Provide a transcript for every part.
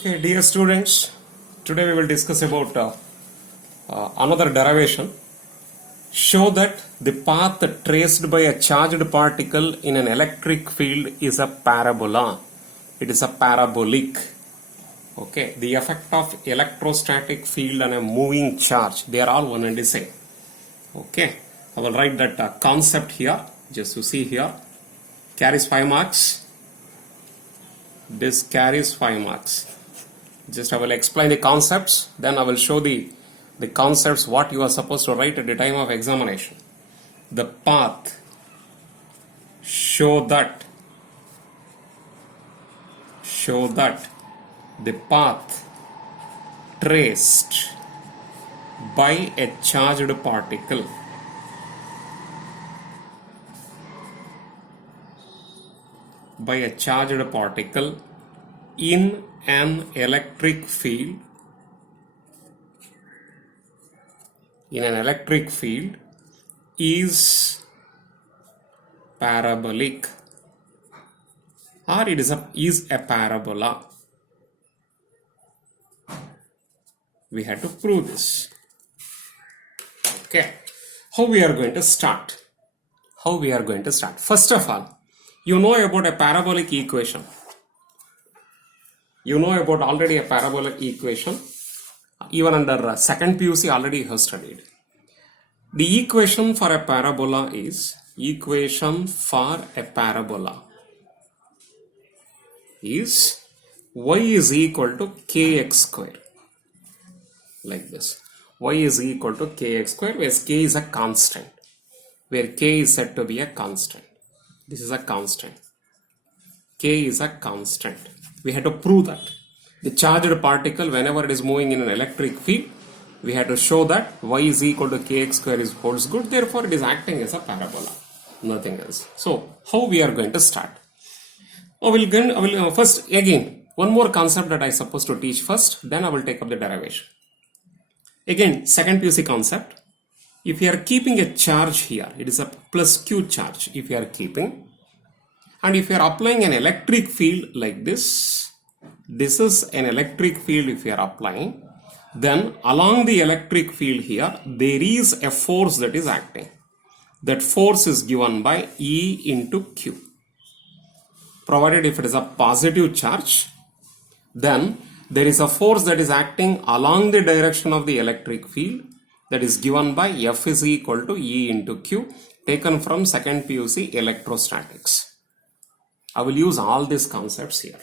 Okay, dear students, today we will discuss about another derivation. Show that the path traced by a charged particle in an electric field is a parabola. It is a parabolic. Okay, the effect of electrostatic field on a moving charge, they are all one and the same. Okay, I will write that concept here, just to see here. Carries 5 marks. This carries 5 marks. Just I will explain the concepts, then I will show the concepts what you are supposed to write at the time of examination. The path, show that the path traced by a charged particle in an electric field is parabolic, or it is a parabola. We had to prove this. Okay, how we are going to start? First of all, you know about a parabolic equation. You know about already a parabolic equation. Even under second PUC already you have studied. The equation for a parabola is y is equal to kx square. Like this. Y is equal to kx square, where k is a constant. Where k is said to be a constant. This is a constant. K is a constant. We had to prove that the charged particle, whenever it is moving in an electric field, we had to show that y is equal to kx square is holds good. Therefore, it is acting as a parabola, nothing else. So, how we are going to start? I will first again one more concept that I supposed to teach first. Then I will take up the derivation. Again, second PUC concept. If you are keeping a charge here, it is a plus q charge. If you are keeping. And if you are applying an electric field like this is an electric field if you are applying, then along the electric field here, there is a force that is acting. That force is given by E into Q. Provided if it is a positive charge, then there is a force that is acting along the direction of the electric field that is given by F is equal to E into Q, taken from second PUC electrostatics. I will use all these concepts here.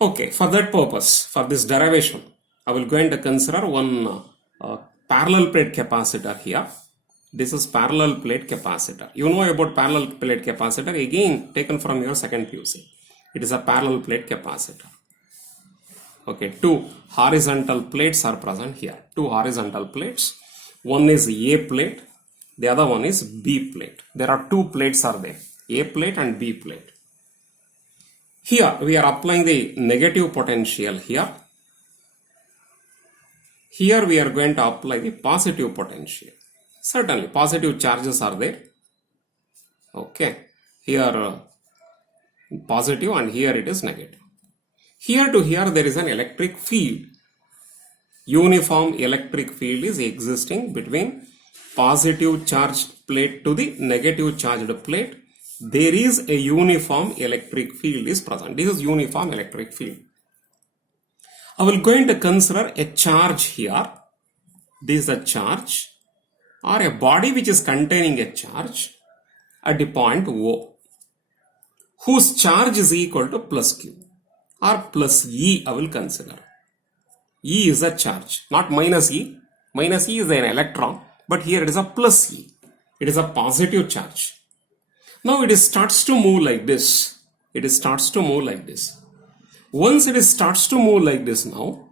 Okay, for that purpose, for this derivation, I will going to consider one parallel plate capacitor here. This is parallel plate capacitor. You know about parallel plate capacitor, again taken from your second PUC. It is a parallel plate capacitor. Okay, two horizontal plates are present here. Two horizontal plates. One is A plate, the other one is B plate. There are two plates are there, A plate and B plate. Here we are applying the negative potential here. Here we are going to apply the positive potential. Certainly positive charges are there. Okay. Here positive and here it is negative. Here to here there is an electric field. Uniform electric field is existing between positive charged plate to the negative charged plate. There is a uniform electric field is present. This is uniform electric field. I will going to consider a charge here. This is a charge or a body which is containing a charge at the point O, whose charge is equal to plus Q or plus E. I will consider. E is a charge, not minus E. Minus E is an electron, but here it is a plus E. It is a positive charge. Now it starts to move like this. Once it starts to move like this now,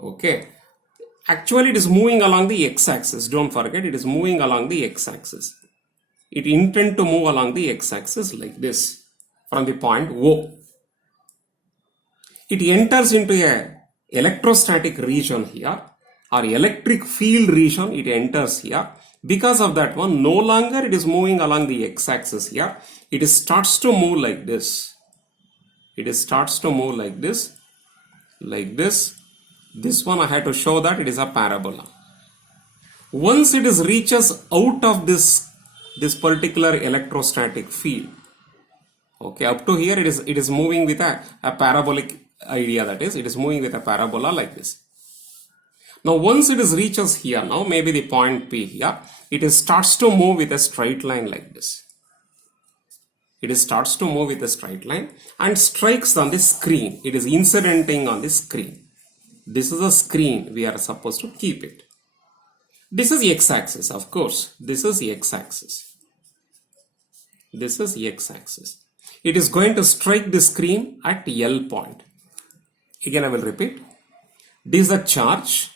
okay. Actually it is moving along the x-axis. Don't forget, it is moving along the x-axis. It intends to move along the x-axis like this from the point O. It enters into a electrostatic region here, or electric field region. It enters here. Because of that one, no longer it is moving along the x-axis here. It starts to move like this. It starts to move like this, like this. This one I had to show that it is a parabola. Once it is reaches out of this particular electrostatic field, okay, up to here it is moving with a parabolic idea, that is, it is moving with a parabola like this. Now once it is reaches here, now maybe the point P here, it starts to move with a straight line like this. It starts to move with a straight line and strikes on the screen. It is incidenting on the screen. This is a screen, we are supposed to keep it. This is x-axis, of course. This is x-axis. This is x-axis. It is going to strike the screen at L point. Again I will repeat. This is a charge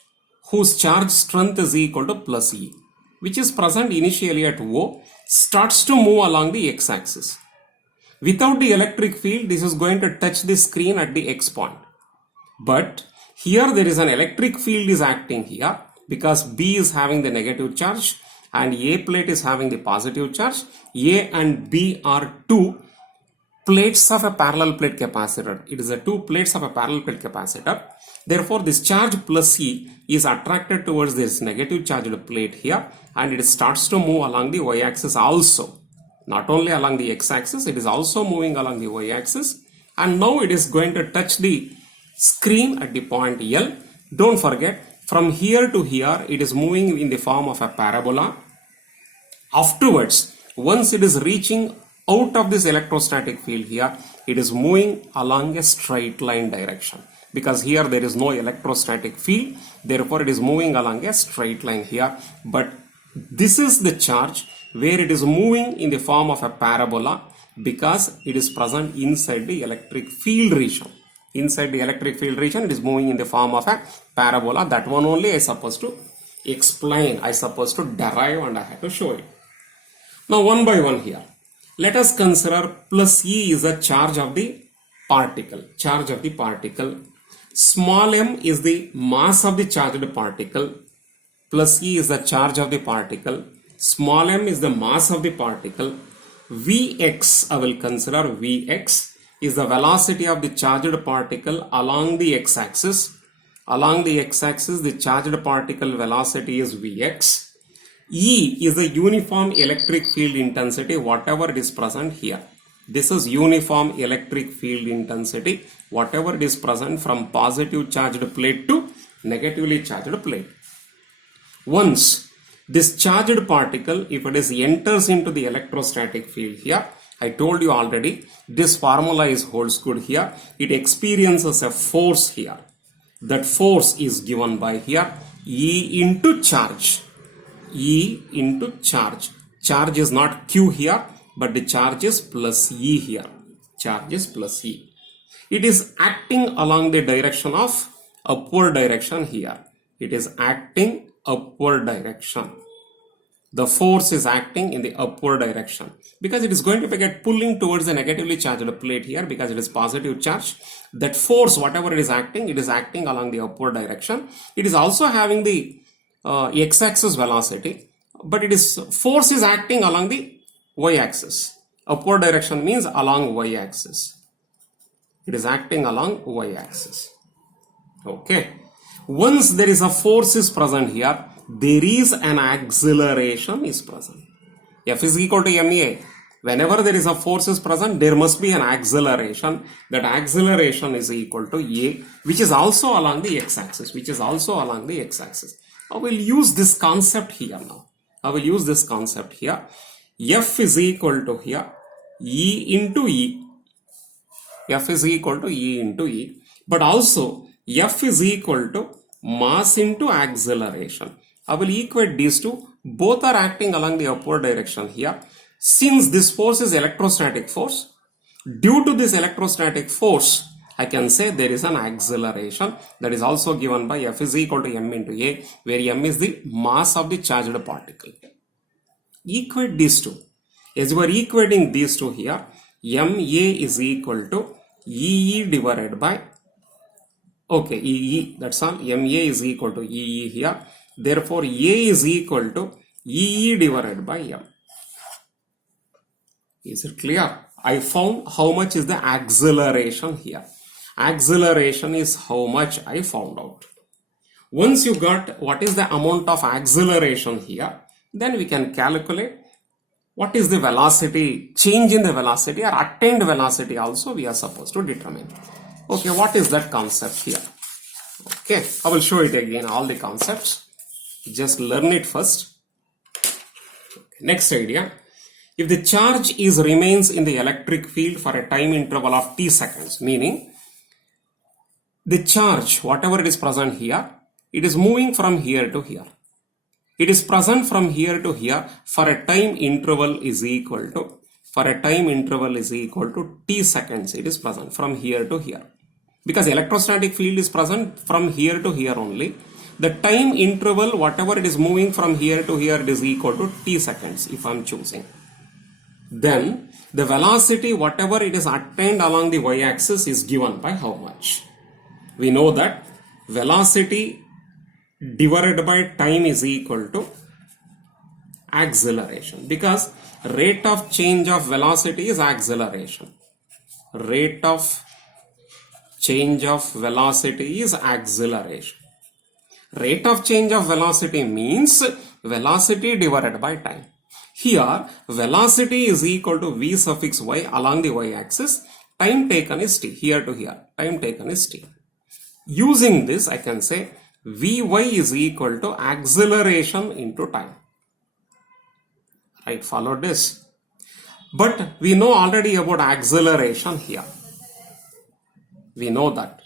whose charge strength is equal to plus E, which is present initially at O, starts to move along the x-axis. Without the electric field, this is going to touch the screen at the x point. But here there is an electric field is acting here because B is having the negative charge and A plate is having the positive charge. A and B are two plates of a parallel plate capacitor. It is a two plates of a parallel plate capacitor. Therefore, this charge plus E is attracted towards this negative charged plate here and it starts to move along the y-axis also. Not only along the x-axis, it is also moving along the y-axis, and now it is going to touch the screen at the point L. Don't forget, from here to here, it is moving in the form of a parabola. Afterwards, once it is reaching out of this electrostatic field here, it is moving along a straight line direction. Because here there is no electrostatic field, therefore it is moving along a straight line here. But this is the charge where it is moving in the form of a parabola because it is present inside the electric field region. Inside the electric field region, it is moving in the form of a parabola. That one only I supposed to explain, I supposed to derive, and I have to show it. Now one by one here. Let us consider plus E is the charge of the particle. Charge of the particle. Small m is the mass of the charged particle. Plus E is the charge of the particle. Small m is the mass of the particle. Vx, I will consider Vx is the velocity of the charged particle along the x-axis. Along the x-axis, the charged particle velocity is Vx. E is the uniform electric field intensity, whatever it is present here. This is uniform electric field intensity, whatever it is present from positive charged plate to negatively charged plate. Once this charged particle, if it is enters into the electrostatic field here, I told you already, this formula is holds good here. It experiences a force here. That force is given by here E into charge. E into charge. Charge is not Q here, but the charge is plus E here. Charge is plus E. It is acting along the direction of upward direction here. It is acting upward direction. The force is acting in the upward direction because it is going to get pulling towards the negatively charged plate here because it is positive charge. That force, whatever it is acting along the upward direction. It is also having the x-axis velocity, but force is acting along the y-axis. Upward direction means along y-axis. It is acting along y-axis. Okay. Once there is a force is present here, there is an acceleration is present. F is equal to ma. Whenever there is a force is present, there must be an acceleration. That acceleration is equal to a, which is also along the x-axis. I will use this concept here now. F is equal to here E into E. F is equal to E into E. But also F is equal to mass into acceleration. I will equate these two. Both are acting along the upward direction here. Since this force is electrostatic force, due to this electrostatic force, I can say there is an acceleration that is also given by F is equal to m into a, where m is the mass of the charged particle. Equate these two. As you are equating these two here, ma is equal to E divided by, okay, EE, that's all. ma is equal to EE here. Therefore, A is equal to EE divided by m. Is it clear? I found how much is the acceleration here. Acceleration is how much I found out. Once you got what is the amount of acceleration here, then we can calculate what is the velocity, change in the velocity or attained velocity also we are supposed to determine. Okay, what is that concept here? Okay, I will show it again, all the concepts. Just learn it first. Next idea. If the charge remains in the electric field for a time interval of t seconds, meaning the charge, whatever it is present here, it is moving from here to here. It is present from here to here for a time interval is equal to, t seconds. It is present from here to here. Because electrostatic field is present from here to here only. The time interval, whatever it is moving from here to here, it is equal to t seconds if I am choosing. Then the velocity, whatever it is attained along the y-axis, is given by how much? We know that velocity divided by time is equal to acceleration, because rate of change of velocity is acceleration. Rate of change of velocity is acceleration. Rate of change of velocity means velocity divided by time. Here, velocity is equal to v suffix y along the y-axis. Time taken is t. Here to here, time taken is t. Using this, I can say vy is equal to acceleration into time. Right, follow this. But we know already about acceleration here. We know that.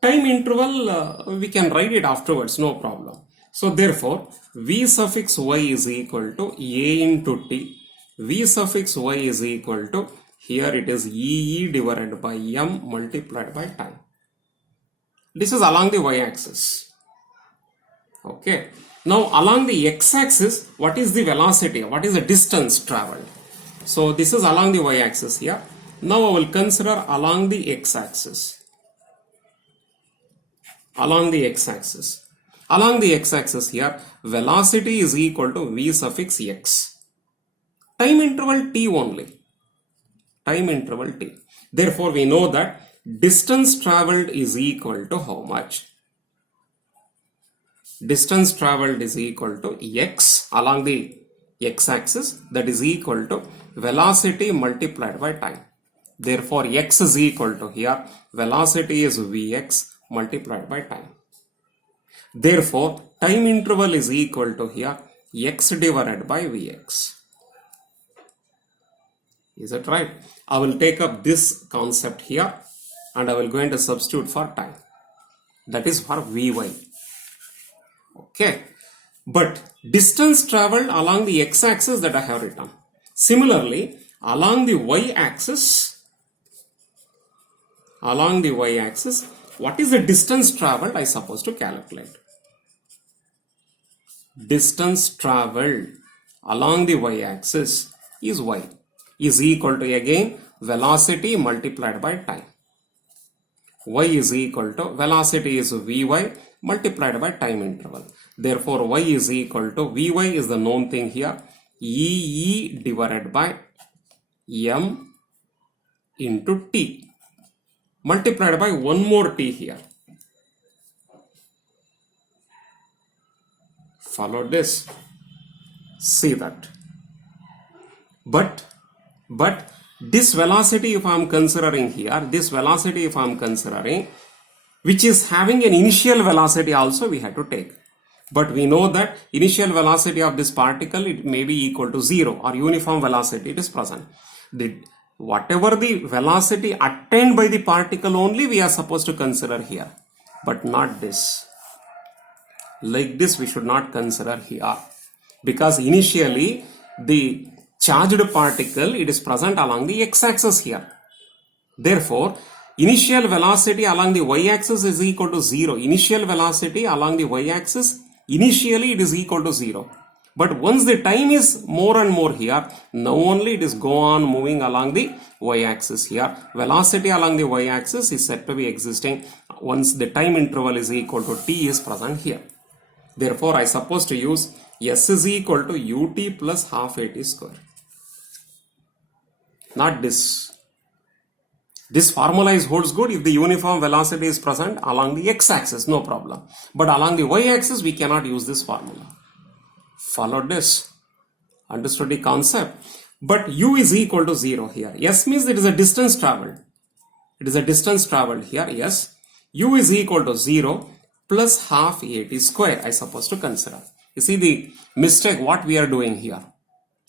Time interval, we can write it afterwards, no problem. So therefore, v suffix y is equal to a into t. V suffix y is equal to, here it is e divided by m multiplied by time. This is along the y-axis. Okay. Now along the x-axis, what is the velocity? What is the distance traveled? So this is along the y-axis here. Now I will consider along the x-axis. Along the x-axis. Along the x-axis here, velocity is equal to v suffix x. Time interval t only. Time interval t. Therefore, we know that distance traveled is equal to how much? Distance traveled is equal to x along the x-axis, that is equal to velocity multiplied by time. Therefore, x is equal to, here velocity is vx multiplied by time. Therefore, time interval is equal to, here x divided by vx. Is it right? I will take up this concept here and I will going to substitute for time. That is for vy. Okay. But distance traveled along the x-axis, that I have written. Similarly, along the y-axis, what is the distance traveled I supposed to calculate? Distance traveled along the y-axis is y, is equal to, again, velocity multiplied by time. Y is equal to, velocity is vy multiplied by time interval. Therefore, y is equal to, vy is the known thing here, e divided by m into t multiplied by one more t here. Follow this. See that. But this velocity, if I am considering here, which is having an initial velocity also, we have to take. But we know that initial velocity of this particle, it may be equal to 0 or uniform velocity, it is present. Whatever the velocity attained by the particle only we are supposed to consider here, but not this. Like this we should not consider here, because initially the charged particle, it is present along the x-axis here. Therefore, initial velocity along the y-axis is equal to 0. Initial velocity along the y-axis, initially it is equal to 0. But once the time is more and more here, now only it is go on moving along the y-axis here. Velocity along the y-axis is said to be existing once the time interval is equal to t is present here. Therefore, I suppose to use s is equal to ut plus half at square. not this. This formula is holds good if the uniform velocity is present along the x-axis, no problem. But along the y-axis, we cannot use this formula. Followed this. Understood the concept? But u is equal to 0 here. S means it is a distance traveled. It is a distance traveled here, yes. U is equal to 0 plus half at square, I suppose to consider. You see the mistake what we are doing here.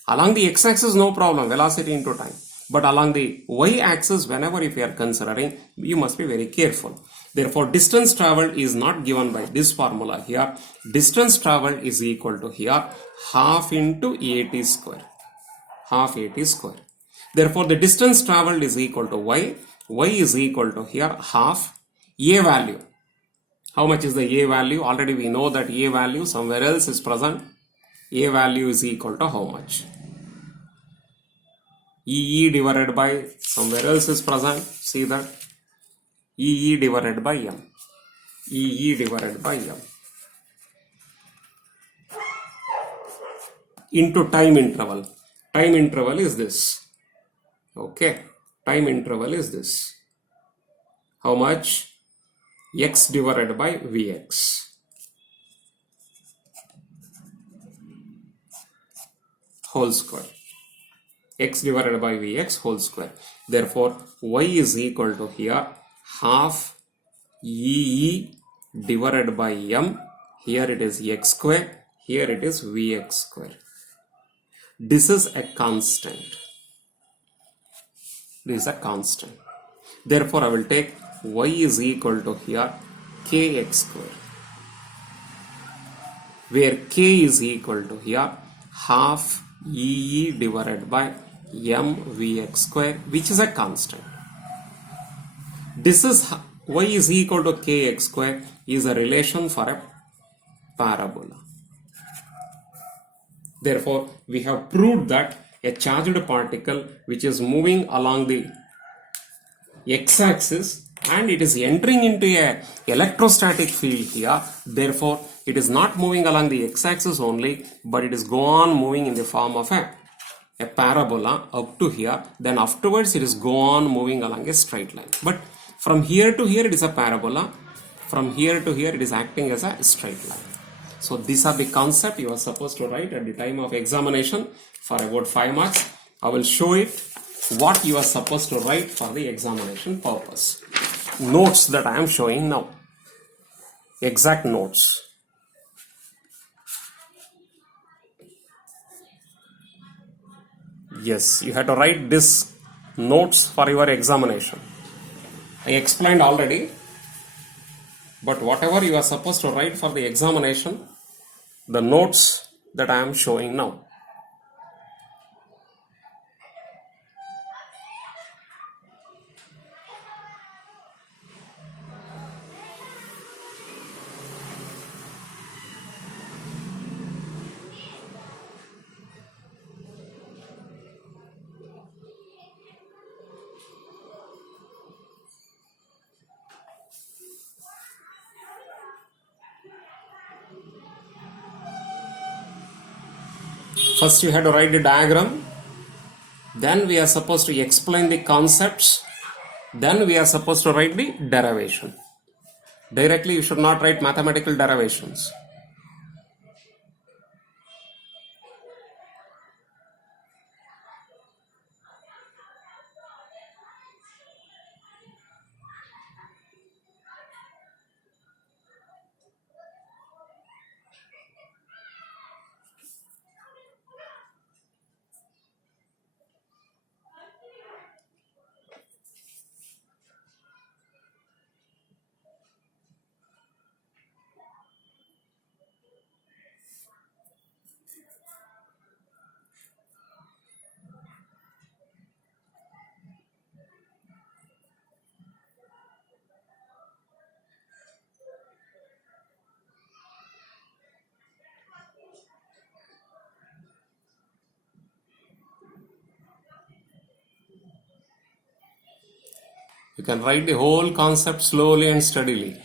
Along the x-axis, no problem, velocity into time. But along the y-axis, whenever if you are considering, you must be very careful. Therefore, distance traveled is not given by this formula here. Distance traveled is equal to here half into at square. Half at square. Therefore, the distance traveled is equal to y. Y is equal to here half a value. How much is the a value? Already we know that a value somewhere else is present. A value is equal to how much? EE divided by somewhere else is present. See that? EE divided by M. EE divided by M. Into time interval. Time interval is this. Okay. Time interval is this. How much? X divided by Vx. Whole square. X divided by Vx whole square. Therefore, y is equal to here half EE divided by M. Here it is x square. Here it is Vx square. This is a constant. This is a constant. Therefore, I will take y is equal to here kx square, where k is equal to here half EE divided by mvx square, which is a constant. This is y is equal to kx square is a relation for a parabola. Therefore, we have proved that a charged particle which is moving along the x-axis and it is entering into a electrostatic field here. Therefore, it is not moving along the x-axis only, but it is go on moving in the form of a parabola up to here. Then afterwards, it is go on moving along a straight line. But from here to here, it is a parabola. From here to here, it is acting as a straight line. So these are the concept you are supposed to write at the time of examination for about 5 marks. I will show it what you are supposed to write for the examination purpose. Notes that I am showing now. Exact notes. Yes, you have to write this notes for your examination. I explained already, but whatever you are supposed to write for the examination, the notes that I am showing now. First you have to write the diagram, then we are supposed to explain the concepts, then we are supposed to write the derivation. Directly you should not write mathematical derivations. You can write the whole concept slowly and steadily.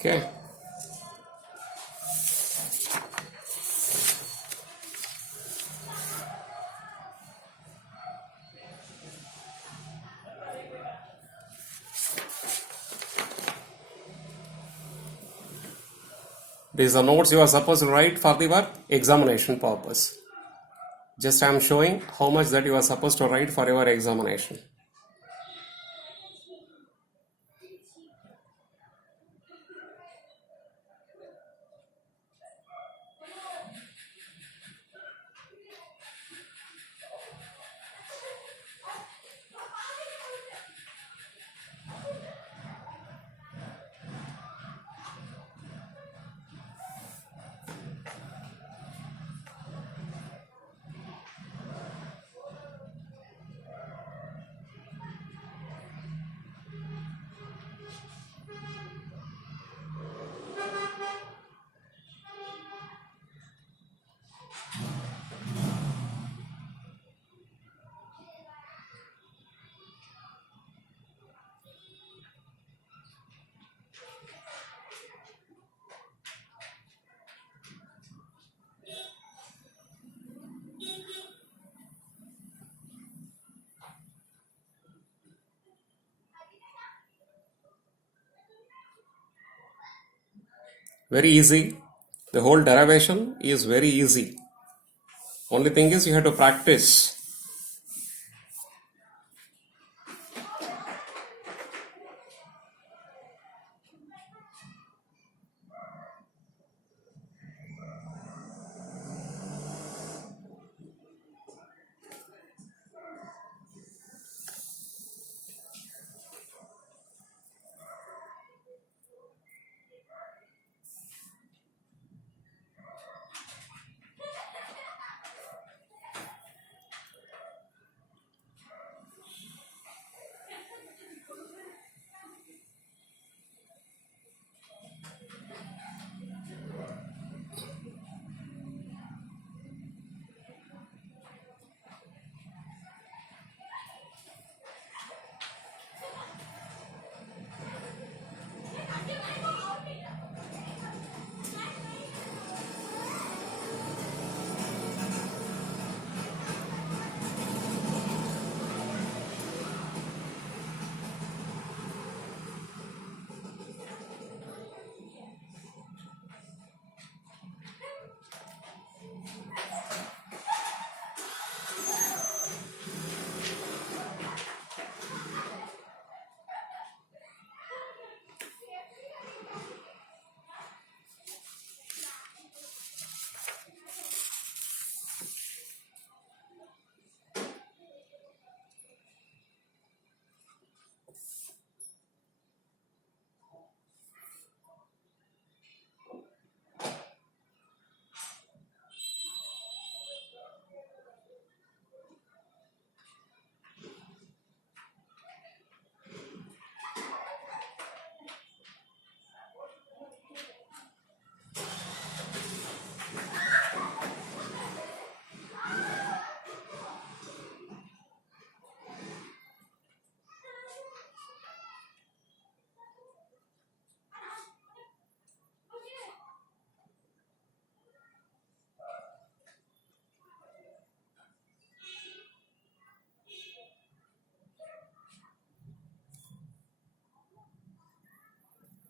Okay. These are notes you are supposed to write for the what? Examination purpose. Just I am showing how much that you are supposed to write for your examination. Very easy. The whole derivation is very easy. Only thing is you have to practice.